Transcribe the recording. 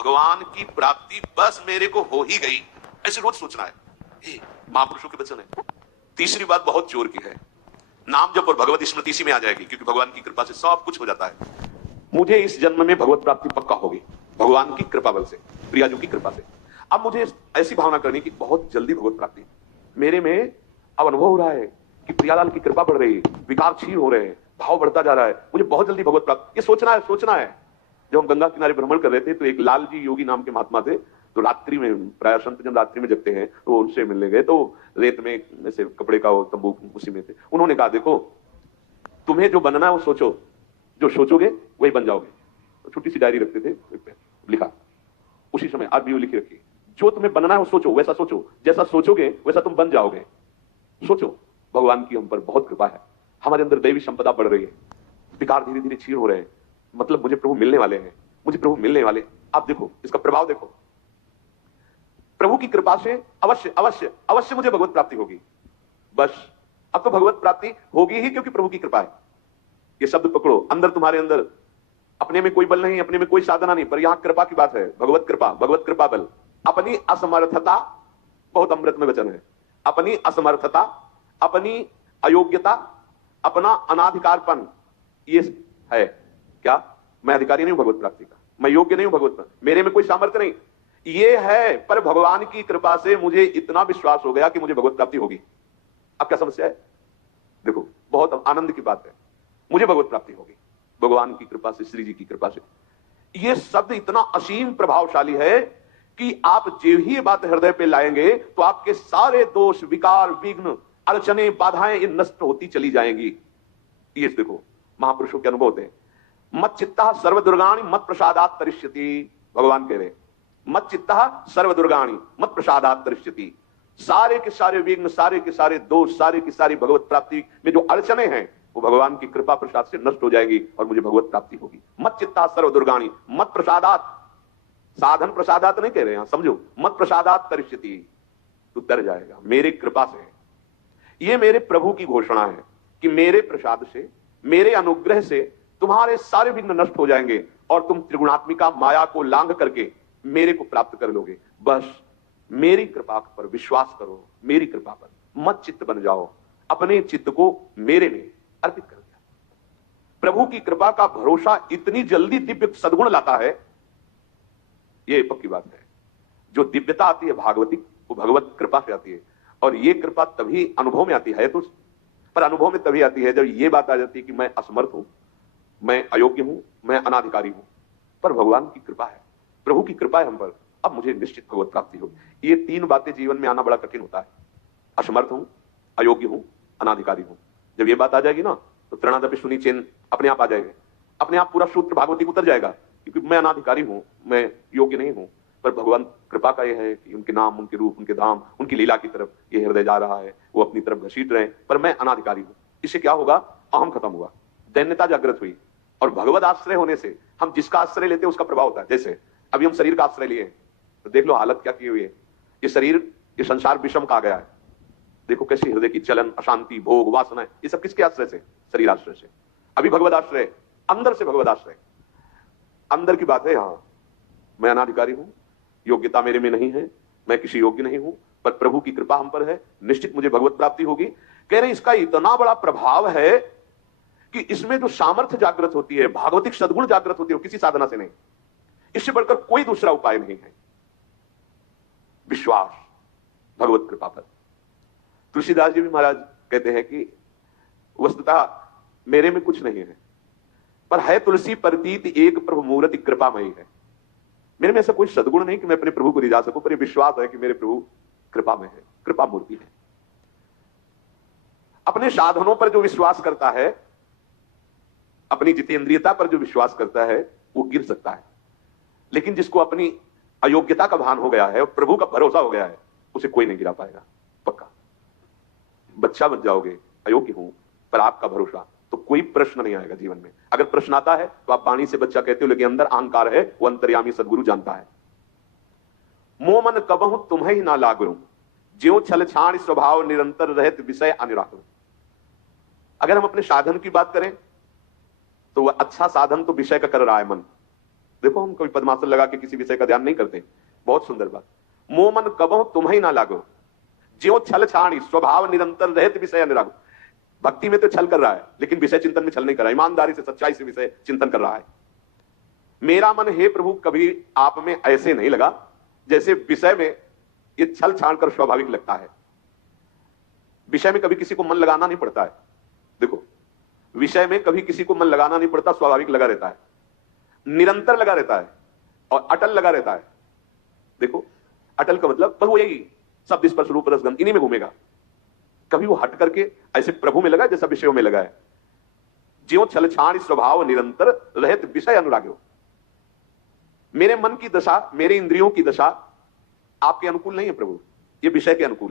भगवान की प्राप्ति बस मेरे को हो ही गई, ऐसे रोज सोचना है। महापुरुषों के वचन है। तीसरी बात बहुत जोर की है, नाम जप और भगवत स्मृति इसी में आ जाएगी, क्योंकि भगवान की कृपा से सब कुछ हो जाता है। मुझे इस जन्म में भगवत प्राप्ति पक्का होगी, भगवान की कृपा बल से, प्रियाजू की कृपा से। अब मुझे ऐसी भावना करनी कि बहुत जल्दी भगवत प्राप्ति मेरे में अब अनुभव हो रहा है कि प्रियालाल की कृपा बढ़ रही है, विकार क्षीण हो रहे हैं, भाव बढ़ता जा रहा है, मुझे बहुत जल्दी भगवत प्राप्ति। ये सोचना है। जब हम गंगा किनारे भ्रमण कर रहे थे तो एक लाल जी योगी नाम के महात्मा थे, तो रात्रि में, प्राय संत जन रात्रि में जगते हैं, तो उनसे मिलने गए, तो रेत में ऐसे कपड़े का वो तंबू उसी में थे। उन्होंने कहा, देखो तुम्हें जो बनना है वो सोचो, जो सोचोगे वही बन जाओगे। तो छोटी सी डायरी रखते थे, लिखा उसी समय, आज भी वो लिखी रखी, जो तुम्हें बनना है वो सोचो, वैसा सोचो, जैसा सोचोगे वैसा तुम बन जाओगे। सोचो। भगवान की हम पर बहुत कृपा है, हमारे अंदर दैवी संपदा बढ़ रही है, विकार धीरे धीरे क्षीण हो रहे हैं, मतलब मुझे प्रभु मिलने वाले हैं, मुझे प्रभु मिलने वाले। आप देखो इसका प्रभाव देखो, प्रभु की कृपा से अवश्य अवश्य अवश्य मुझे भगवत प्राप्ति होगी। बस अब तो भगवत प्राप्ति होगी ही, क्योंकि प्रभु की कृपा है। ये शब्द पकड़ो, अंदर तुम्हारे अंदर अपने में कोई बल नहीं, अपने में कोई साधना नहीं, पर यहां कृपा की बात है, भगवत कृपा बल। अपनी असमर्थता, बहुत अमृत में वचन है, अपनी असमर्थता, अपनी अयोग्यता, अपना अनाधिकारपन, ये है क्या? मैं अधिकारी नहीं हूं भगवत प्राप्ति का, मैं योग्य नहीं हूं भगवत प्राप्ति, मेरे में कोई सामर्थ्य नहीं, ये है। पर भगवान की कृपा से मुझे इतना विश्वास हो गया कि मुझे भगवत प्राप्ति होगी। अब क्या समस्या है? देखो बहुत आनंद की बात है, मुझे भगवत प्राप्ति होगी भगवान की कृपा से, श्री जी की कृपा से। यह शब्द इतना असीम प्रभावशाली है कि आप जो ही ये बात हृदय पे लाएंगे तो आपके सारे दोष, विकार, विघ्न, अड़चने, बाधाएं ये नष्ट होती चली जाएंगी। ये देखो महापुरुषों के अनुभव होते हैं। मत चित्ता सर्व दुर्गाणी मत प्रसादात तरिष्यति, भगवान कह रहे, मत चित्ता सर्व दुर्गाणी मत प्रसादात तरिष्यति। सारे के सारे विघ्न, सारे के सारे दोष, सारे की सारी भगवत प्राप्ति में जो अड़चने हैं वो भगवान की कृपा प्रसाद से नष्ट हो जाएगी और मुझे भगवत प्राप्ति होगी। मत चित्ता सर्व दुर्गाणी मत प्रसादात, साधन प्रसादात नहीं कह रहे हैं, समझो, मत प्रसादात तरिष्यति, तू तर जाएगा मेरी कृपा से। ये मेरे प्रभु की घोषणा है कि मेरे प्रसाद से, मेरे अनुग्रह से तुम्हारे सारे विघ्न नष्ट हो जाएंगे और तुम त्रिगुणात्मिका माया को लांघ करके मेरे को प्राप्त कर लोगे। बस मेरी कृपा पर विश्वास करो, मेरी कृपा पर मत चित्त बन जाओ, अपने चित्त को मेरे में अर्पित कर दिया। प्रभु की कृपा का भरोसा इतनी जल्दी दिव्य सद्गुण लाता है, यह पक्की बात है। जो दिव्यता आती है भागवतिक, वो भगवत कृपा से आती है, और ये कृपा तभी अनुभव में आती है, तो पर अनुभव में तभी आती है जब ये बात आ जाती है कि मैं असमर्थ हूं, मैं अयोग्य हूं, मैं अनाधिकारी हूं। पर भगवान की कृपा है, प्रभु की कृपा है हम पर, अब मुझे निश्चित भगवत प्राप्ति होगी। ये तीन बातें जीवन में आना बड़ा कठिन होता है, असमर्थ हूं, अयोग्य हूं, अनाधिकारी हूं। जब ये बात आ जाएगी ना तो त्रणादपि सुनी चेन अपने आप आ जाएगा, अपने आप पूरा सूत्र भागवती उतर जाएगा, क्योंकि मैं अनाधिकारी हूं, मैं योग्य नहीं हूं। पर भगवान कृपा का यह है कि उनके नाम, उनके रूप, उनके धाम, उनकी लीला की तरफ ये हृदय जा रहा है, वो अपनी तरफ घसीट रहे हैं, पर मैं अनाधिकारी हूं। इससे क्या होगा? अहम खत्म हुआ, दैन्यता जागृत हुई, और भगवत आश्रय होने से हम जिसका आश्रय लेते हैं उसका प्रभाव होता है। जैसे अभी हम शरीर का आश्रय लिए, तो देख लो हालत क्या की हुई है। ये शरीर, ये संसार विषम का आ गया है। देखो कैसी हृदय की चलन, अशांति, भोग, वासना, ये सब किसके आश्रय से? शरीर आश्रय से। अभी भगवत आश्रय, अंदर से भगवत आश्रय, अंदर की बात है। यहां मैं अनाधिकारी हूं, योग्यता मेरे में नहीं है, मैं किसी योग्य नहीं हूं, पर प्रभु की कृपा हम पर है, निश्चित मुझे भगवत प्राप्ति होगी। कह रहे इसका इतना बड़ा प्रभाव है कि इसमें जो सामर्थ्य जागृत होती है, भागवतिक सद्गुण जागृत होती है, वो किसी साधना से नहीं, इससे बढ़कर कोई दूसरा उपाय नहीं है। विश्वास भगवत कृपा पर। तुलसीदास जी भी महाराज कहते हैं कि वस्तुतः मेरे में कुछ नहीं है, पर है तुलसी प्रतीत एक प्रभु मूर्ति कृपामयी है। मेरे में ऐसा कोई सद्गुण नहीं कि मैं अपने प्रभु को रिझा सकूं, पर यह विश्वास है कि मेरे प्रभु कृपा में है, कृपा मूर्ति है। अपने साधनों पर जो विश्वास करता है, अपनी जितेंद्रियता पर जो विश्वास करता है, वो गिर सकता है, लेकिन जिसको अपनी अयोग्यता का भान हो गया है और प्रभु का भरोसा हो गया है, उसे कोई नहीं गिरा पाएगा। पक्का बच्चा बन जाओगे, अयोग्य हूं, पर आपका भरोसा, तो कोई प्रश्न नहीं आएगा जीवन में। अगर प्रश्न आता है तो आप वाणी से बच्चा कहते हो, लेकिन अंदर अहंकार है, वो अंतर्यामी सदगुरु जानता है। मोह मन कबहु तुम्हें ही ना लागू, ज्यों छल छाण स्वभाव निरंतर रहत विषय अनुराग। अगर हम अपने साधन की बात करें तो वह अच्छा साधन तो विषय का कर रहा है मन, देखो हम कभी पद्मासन लगा के किसी विषय का ध्यान नहीं करते। बहुत सुंदर बात। मोह मन कबहु तुम्हें ना लागो, ज्यो छल छाणी स्वभाव निरंतर रहत विषय अनुरागो। भक्ति में तो छल कर रहा है, लेकिन विषय चिंतन में छल नहीं कर रहा है, ईमानदारी से सच्चाई से विषय चिंतन कर रहा है। मेरा मन हे प्रभु कभी आप में ऐसे नहीं लगा जैसे विषय में ये छल छाड़ कर स्वाभाविक लगता है। विषय में कभी किसी को मन लगाना नहीं पड़ता है। देखो, विषय में कभी किसी को मन लगाना नहीं पड़ता, स्वाभाविक लगा रहता है, निरंतर लगा रहता है और अटल लगा रहता है। देखो, अटल का मतलब बस वो यही शब्द स्पर्श रूप रस गंध इन्हीं में घूमेगा। कभी वो हट करके ऐसे प्रभु में लगा जैसा विषयों में लगा है। ज्यों छल छाण स्वभाव निरंतर रहत विषय अनुराग्यो। मेरे मन की दशा, मेरे इंद्रियों की दशा आपके अनुकूल नहीं है प्रभु, ये विषय के अनुकूल है।